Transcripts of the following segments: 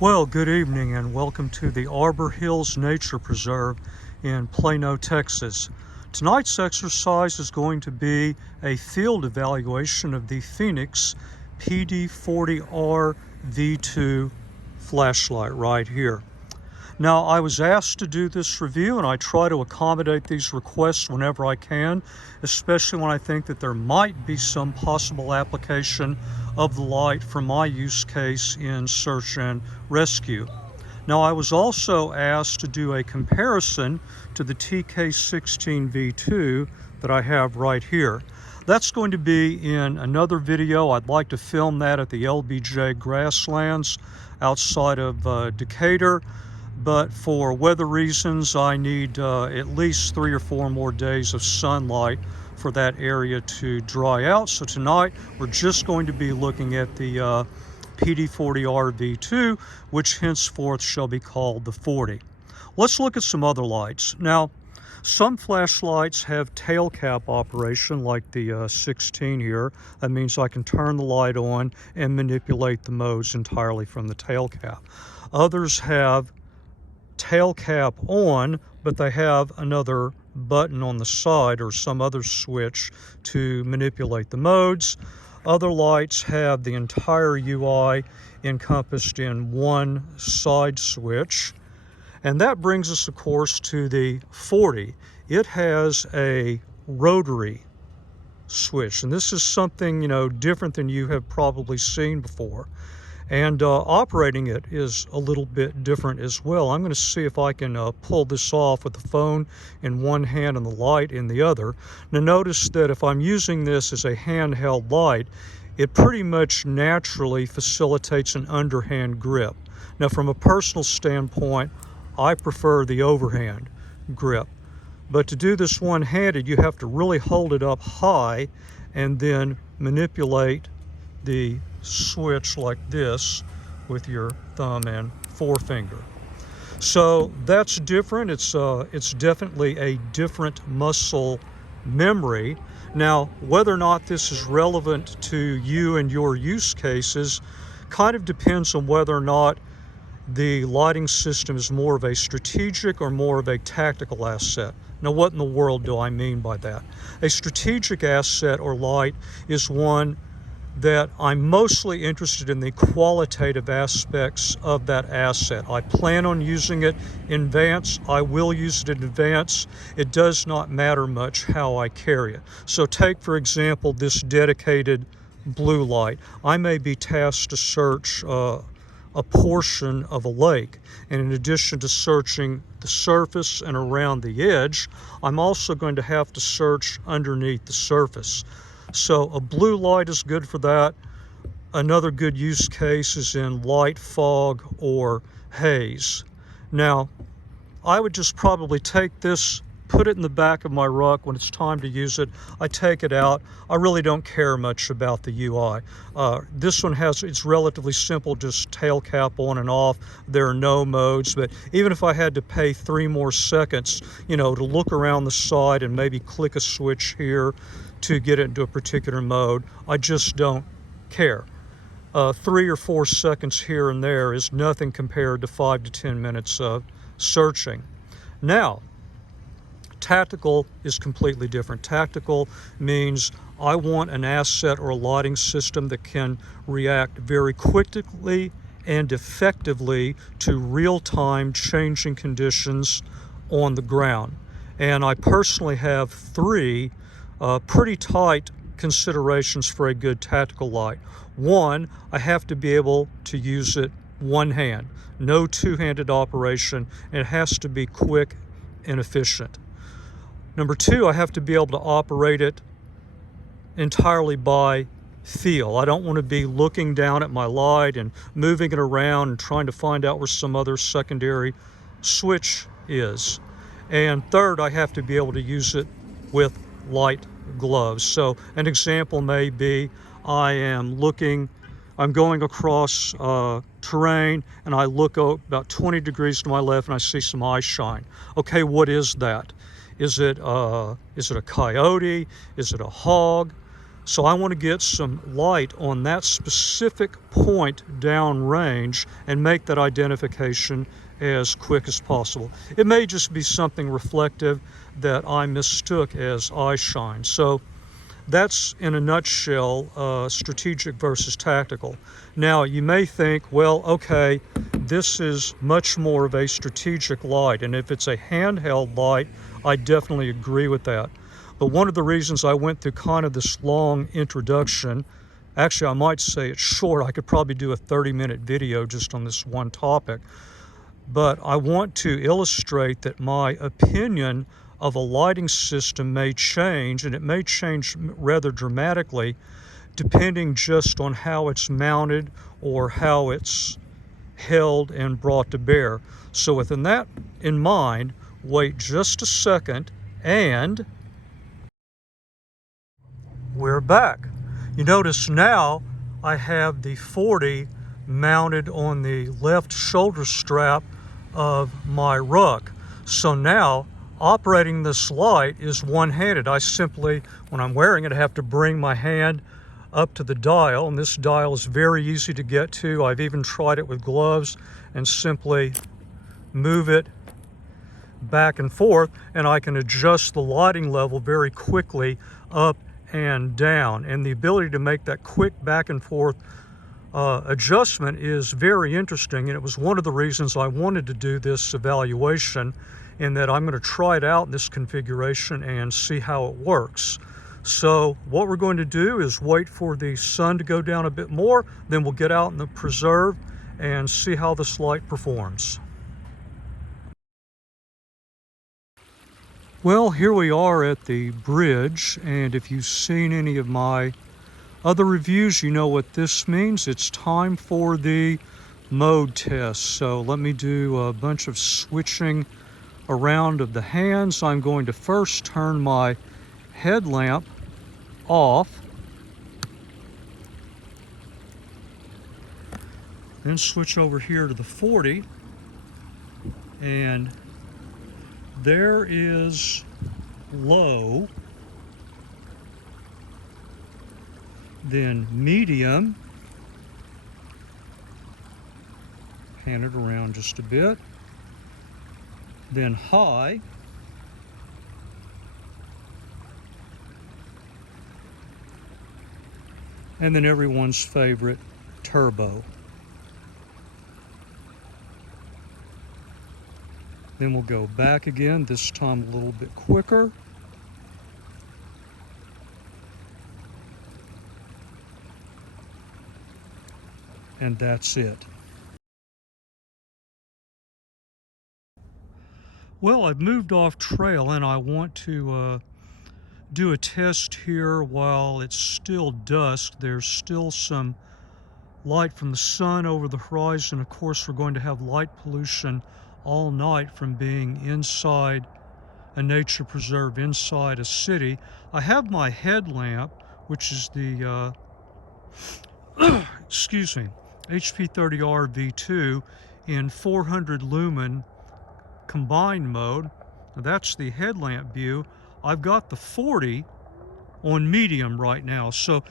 Well, good evening and welcome to the Arbor Hills Nature Preserve in Plano, Texas. Tonight's exercise is going to be a field evaluation of the Fenix PD40R V2 flashlight right here. Now, I was asked to do this review, and I try to accommodate these requests whenever I can, especially when I think that there might be some possible application of the light for my use case in search and rescue. Now, I was also asked to do a comparison to the TK16 V2 that I have right here. That's going to be in another video. I'd like to film that at the LBJ Grasslands outside of Decatur. But for weather reasons, I need at least 3 or 4 more days of sunlight for that area to dry out. So tonight, we're just going to be looking at the PD40R V2, which henceforth shall be called the 40. Let's look at some other lights. Now, some flashlights have tail cap operation, like the 16 here. That means I can turn the light on and manipulate the modes entirely from the tail cap. Others have tail cap on, but they have another button on the side or some other switch to manipulate the modes. Other lights have the entire UI encompassed in one side switch. And that brings us, of course, to the 40. It has a rotary switch, and this is something, different than you have probably seen before. And operating it is a little bit different as well. I'm going to see if I can pull this off with the phone in one hand and the light in the other. Now notice that if I'm using this as a handheld light, it pretty much naturally facilitates an underhand grip. Now from a personal standpoint, I prefer the overhand grip. But to do this one-handed, you have to really hold it up high and then manipulate the switch like this with your thumb and forefinger. So that's different. It's definitely a different muscle memory. Now, whether or not this is relevant to you and your use cases kind of depends on whether or not the lighting system is more of a strategic or more of a tactical asset. Now, what in the world do I mean by that? A strategic asset or light is one that I'm mostly interested in the qualitative aspects of that asset. I plan on using it in advance. I will use it in advance. It does not matter much how I carry it. So take, for example, this dedicated blue light. I may be tasked to search a portion of a lake, and in addition to searching the surface and around the edge, I'm also going to have to search underneath the surface. So a blue light is good for that. Another good use case is in light fog or haze. Now, I would just probably take this, put it in the back of my ruck. When it's time to use it, I take it out. I really don't care much about the UI. This one it's relatively simple, just tail cap on and off. There are no modes, but even if I had to pay 3 more seconds, to look around the side and maybe click a switch here to get it into a particular mode, I just don't care. 3 or 4 seconds here and there is nothing compared to 5 to 10 minutes of searching. Now, tactical is completely different. Tactical means I want an asset or a lighting system that can react very quickly and effectively to real-time changing conditions on the ground. And I personally have 3 pretty tight considerations for a good tactical light. 1, I have to be able to use it one hand. No two-handed operation, and it has to be quick and efficient. Number 2, I have to be able to operate it entirely by feel. I don't want to be looking down at my light and moving it around and trying to find out where some other secondary switch is. And 3rd, I have to be able to use it with light gloves. So an example may be I'm going across terrain, and I look about 20 degrees to my left and I see some eye shine. Okay, what is that? Is it a coyote? Is it a hog? So I want to get some light on that specific point downrange and make that identification as quick as possible. It may just be something reflective that I mistook as eye shine. So that's, in a nutshell, strategic versus tactical. Now, you may think, well, okay, this is much more of a strategic light, and if it's a handheld light, I definitely agree with that. But one of the reasons I went through kind of this long introduction, actually I might say it's short, I could probably do a 30-minute video just on this one topic, but I want to illustrate that my opinion of a lighting system may change, and it may change rather dramatically depending just on how it's mounted or how it's held and brought to bear. So with that in mind, wait just a second, and we're back. You notice now I have the 40 mounted on the left shoulder strap of my ruck. So now operating this light is one-handed. I simply, when I'm wearing it, I have to bring my hand up to the dial, and this dial is very easy to get to. I've even tried it with gloves and simply move it back and forth, and I can adjust the lighting level very quickly up and down. And the ability to make that quick back and forth adjustment is very interesting, and it was one of the reasons I wanted to do this evaluation, in that I'm going to try it out in this configuration and see how it works. So what we're going to do is wait for the sun to go down a bit more, then we'll get out in the preserve and see how this light performs. Well, here we are at the bridge, and if you've seen any of my other reviews, you know what this means. It's time for the mode test. So let me do a bunch of switching around of the hands. I'm going to first turn my headlamp off, then switch over here to the 40, and there is low, then medium, pan it around just a bit, then high, and then everyone's favorite, turbo. Then we'll go back again, this time a little bit quicker. And that's it. Well, I've moved off trail, and I want to do a test here while it's still dusk. There's still some light from the sun over the horizon. Of course, we're going to have light pollution all night from being inside a nature preserve, inside a city. I have my headlamp, which is the excuse me, PD40R V2 in 400 lumen combined mode. Now that's the headlamp view. I've got the 40 on medium right now. So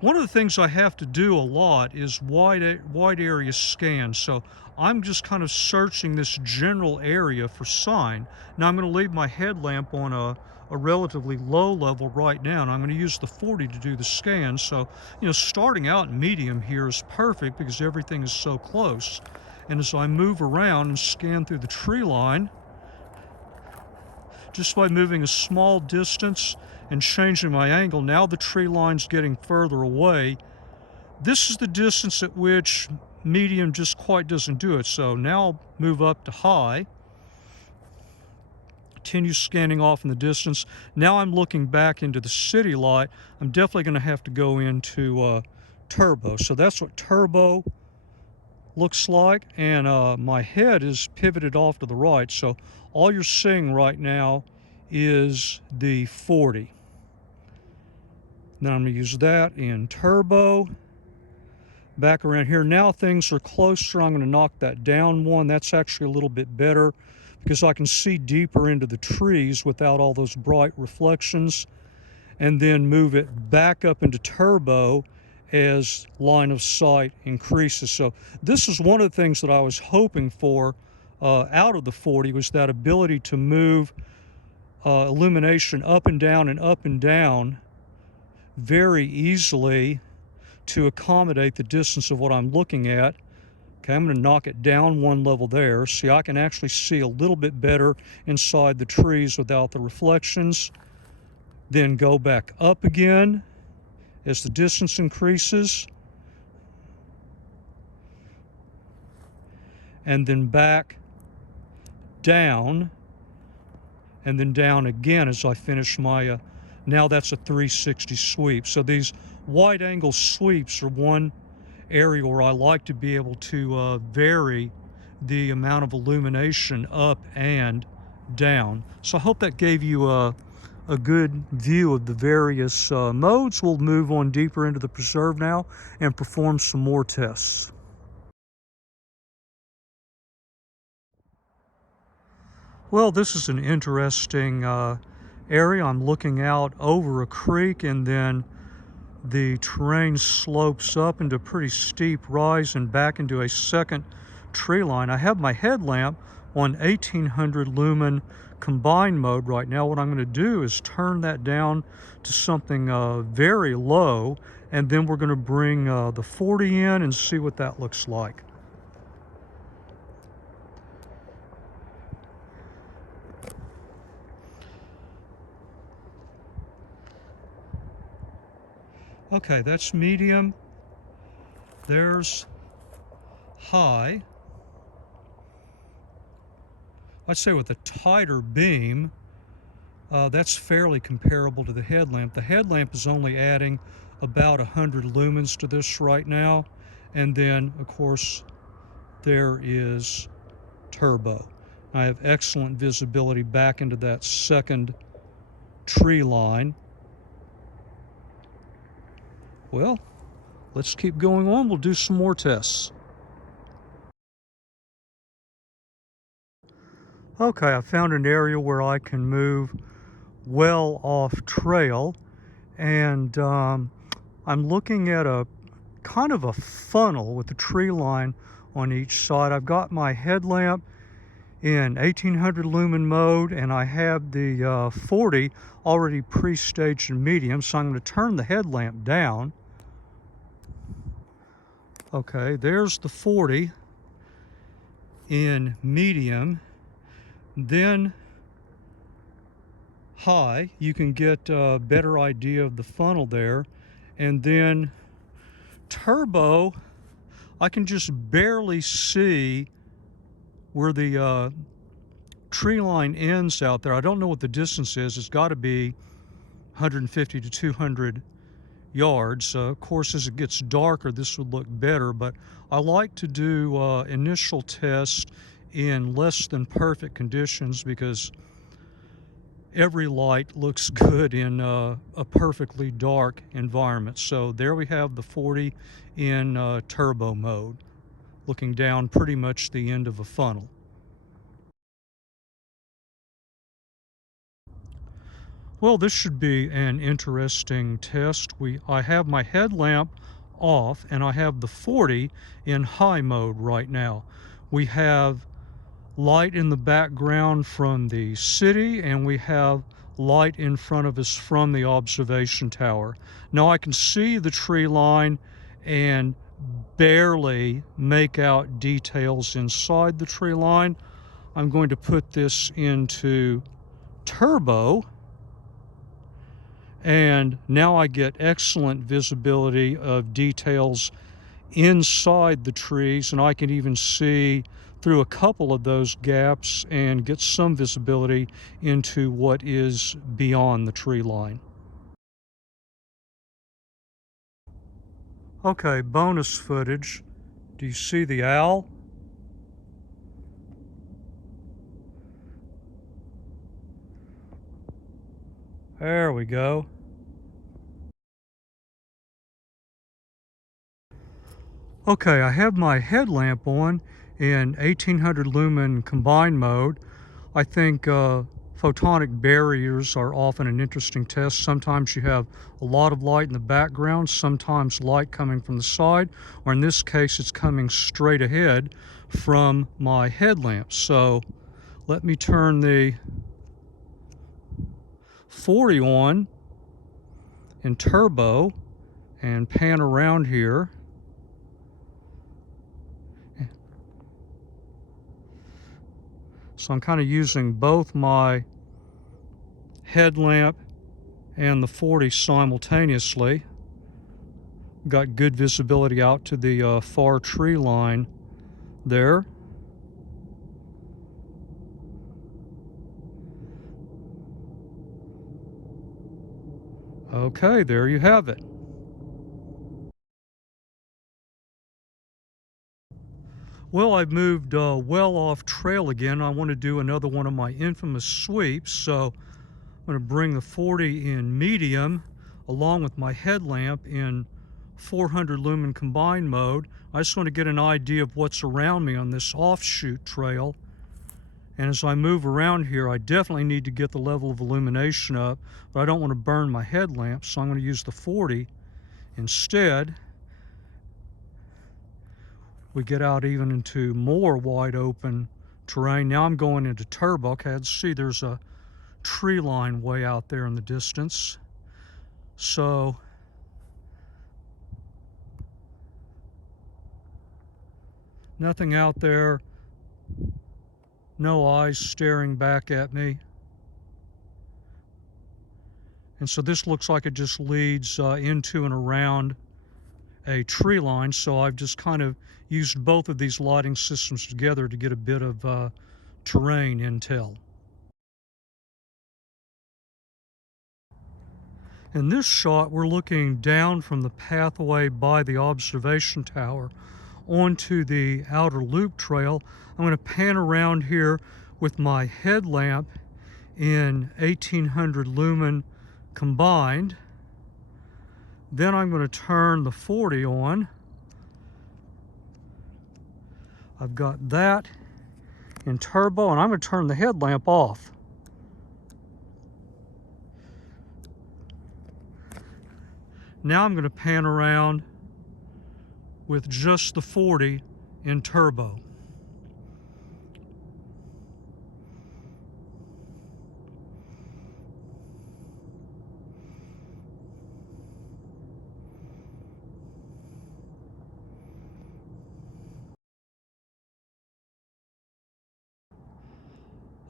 one of the things I have to do a lot is wide area scan. So I'm just kind of searching this general area for sign. Now I'm going to leave my headlamp on a relatively low level right now, and I'm going to use the 40 to do the scan. So, you know, starting out in medium here is perfect because everything is so close. And as I move around and scan through the tree line, just by moving a small distance and changing my angle, now the tree line's getting further away. This is the distance at which medium just quite doesn't do it. So now I'll move up to high, continue scanning off in the distance. Now I'm looking back into the city light. I'm definitely going to have to go into turbo. So that's what turbo looks like, and my head is pivoted off to the right, so all you're seeing right now is the 40. Now I'm going to use that in turbo. Back around here, now things are closer. I'm going to knock that down one. That's actually a little bit better because I can see deeper into the trees without all those bright reflections. and then move it back up into turbo as line of sight increases. So this is one of the things that I was hoping for out of the 40, was that ability to move illumination up and down very easily to accommodate the distance of what I'm looking at. Okay, I'm going to knock it down one level there. See, I can actually see a little bit better inside the trees without the reflections. Then go back up again as the distance increases. And then back down, and then down again as I finish my, now that's a 360 sweep. So these wide angle sweeps are one area where I like to be able to vary the amount of illumination up and down. So I hope that gave you a good view of the various modes. We'll move on deeper into the preserve now and perform some more tests. Well, this is an interesting area. I'm looking out over a creek, and then the terrain slopes up into a pretty steep rise and back into a second tree line. I have my headlamp on 1800 lumen combined mode right now. What I'm going to do is turn that down to something very low, and then we're going to bring the 40 in and see what that looks like. Okay, that's medium. There's high. I'd say with a tighter beam, that's fairly comparable to the headlamp. The headlamp is only adding about 100 lumens to this right now. And then, of course, there is turbo. I have excellent visibility back into that second tree line. Well, let's keep going on. We'll do some more tests. Okay, I found an area where I can move well off trail, and I'm looking at a kind of a funnel with a tree line on each side. I've got my headlamp in 1800 lumen mode, and I have the 40 already pre-staged in medium, so I'm going to turn the headlamp down. Okay, there's the 40 in medium. Then high, you can get a better idea of the funnel there. And then turbo, I can just barely see where the tree line ends out there. I don't know what the distance is. It's got to be 150 to 200 yards. Of course, as it gets darker, this would look better, but I like to do initial tests in less than perfect conditions, because every light looks good in a perfectly dark environment. So there we have the 40 in turbo mode, looking down pretty much the end of a funnel. Well, this should be an interesting test. I have my headlamp off, and I have the 40 in high mode right now. We have light in the background from the city, and we have light in front of us from the observation tower. Now I can see the tree line and barely make out details inside the tree line. I'm going to put this into turbo, and now I get excellent visibility of details inside the trees, and I can even see through a couple of those gaps and get some visibility into what is beyond the tree line. Okay, bonus footage. Do you see the owl? There we go. Okay, I have my headlamp on in 1800 lumen combined mode. I think photonic barriers are often an interesting test. Sometimes you have a lot of light in the background, sometimes light coming from the side, or in this case it's coming straight ahead from my headlamp. So let me turn the 40 on in turbo and pan around here. So I'm kind of using both my headlamp and the 40 simultaneously. Got good visibility out to the far tree line there. Okay, there you have it. Well, I've moved well off trail again. I want to do another one of my infamous sweeps, so I'm going to bring the 40 in medium along with my headlamp in 400 lumen combined mode. I just want to get an idea of what's around me on this offshoot trail. And as I move around here, I definitely need to get the level of illumination up, but I don't want to burn my headlamp, so I'm going to use the 40 instead. We get out even into more wide open terrain. Now I'm going into turbo. Okay, let's see, there's a tree line way out there in the distance. So nothing out there, no eyes staring back at me. And so this looks like it just leads into and around a tree line, so I've just kind of used both of these lighting systems together to get a bit of terrain intel. In this shot, we're looking down from the pathway by the observation tower onto the outer loop trail. I'm going to pan around here with my headlamp in 1800 lumen combined. Then I'm going to turn the 40 on. I've got that in turbo, and I'm going to turn the headlamp off. Now I'm going to pan around with just the 40 in turbo.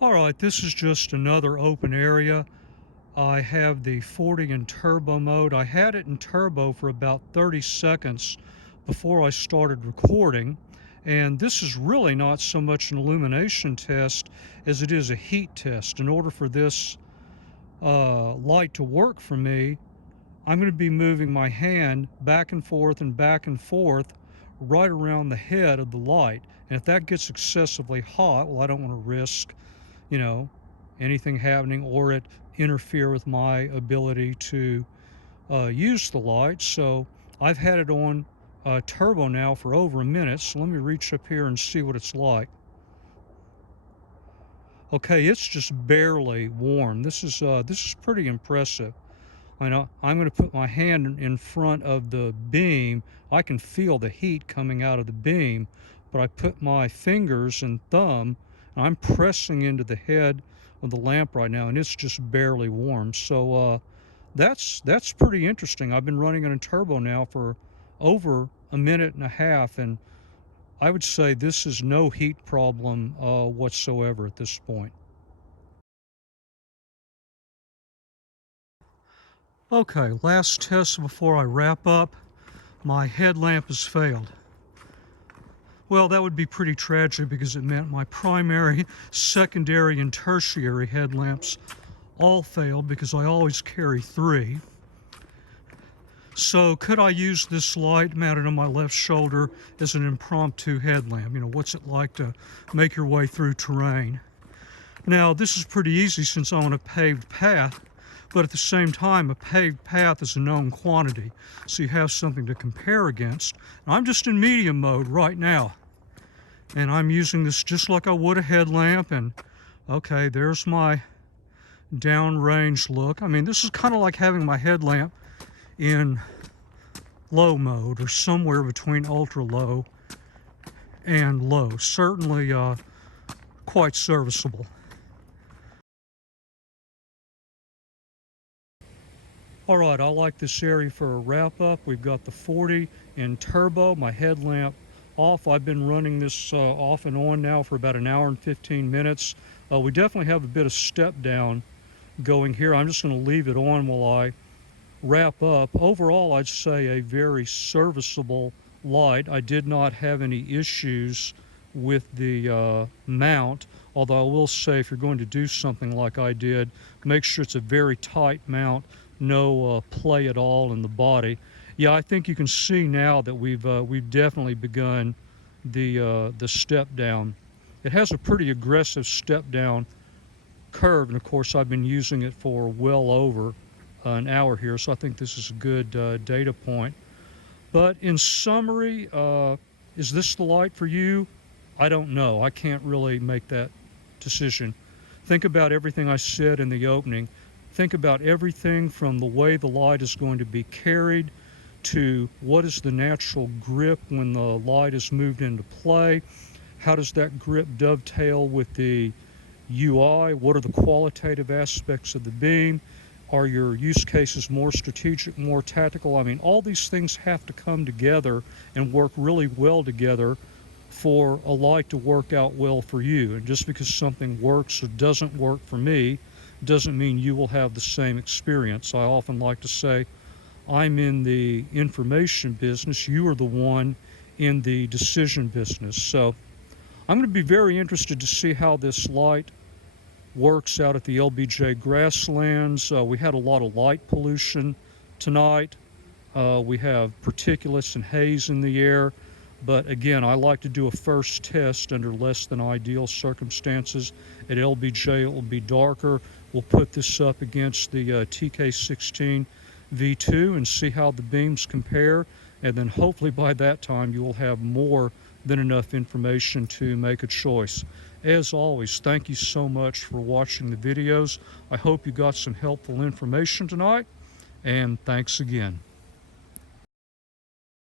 All right, this is just another open area. I have the 40 in turbo mode. I had it in turbo for about 30 seconds before I started recording. And this is really not so much an illumination test as it is a heat test. In order for this light to work for me, I'm going to be moving my hand back and forth right around the head of the light. And if that gets excessively hot, well, I don't want to risk, you know, anything happening or it interfere with my ability to use the light. So I've had it on turbo now for over a minute, so let me reach up here and see what it's like. Okay, it's just barely warm. This is pretty impressive. I know I'm going to put my hand in front of the beam. I can feel the heat coming out of the beam, but I put my fingers and thumb, and I'm pressing into the head of the lamp right now, and it's just barely warm. So that's pretty interesting. I've been running it in turbo now for over a minute and a half, and I would say this is no heat problem whatsoever at this point. Okay, last test before I wrap up. My headlamp has failed. Well, that would be pretty tragic because it meant my primary, secondary, and tertiary headlamps all failed because I always carry 3. So could I use this light mounted on my left shoulder as an impromptu headlamp? You know, what's it like to make your way through terrain? Now, this is pretty easy since I'm on a paved path, but at the same time, a paved path is a known quantity, so you have something to compare against. I'm just in medium mode right now, and I'm using this just like I would a headlamp, and okay, there's my downrange look. I mean, this is kind of like having my headlamp in low mode or somewhere between ultra low and low. Certainly quite serviceable. All right, I like this area for a wrap up. We've got the 40 in turbo, my headlamp off. I've been running this off and on now for about an hour and 15 minutes. We definitely have a bit of step down going here. I'm just going to leave it on while I wrap up. Overall, I'd say a very serviceable light. I did not have any issues with the mount, although I will say if you're going to do something like I did, make sure it's a very tight mount, no play at all in the body. Yeah, I think you can see now that we've definitely begun the step down. It has a pretty aggressive step down curve, and of course I've been using it for well over an hour here, so I think this is a good data point. But in summary, is this the light for you? I don't know. I can't really make that decision. Think about everything I said in the opening. Think about everything from the way the light is going to be carried to what is the natural grip when the light is moved into play. How does that grip dovetail with the UI? What are the qualitative aspects of the beam? Are your use cases more strategic, more tactical? I mean, all these things have to come together and work really well together for a light to work out well for you. And just because something works or doesn't work for me doesn't mean you will have the same experience. I often like to say, I'm in the information business, you are the one in the decision business. So I'm going to be very interested to see how this light works out at the LBJ Grasslands. We had a lot of light pollution tonight. We have particulates and haze in the air. But again, I like to do a first test under less than ideal circumstances. At LBJ, it will be darker. We'll put this up against the TK16 V2 and see how the beams compare. And then hopefully by that time, you will have more than enough information to make a choice. As always, thank you so much for watching the videos. I hope you got some helpful information tonight, and thanks again.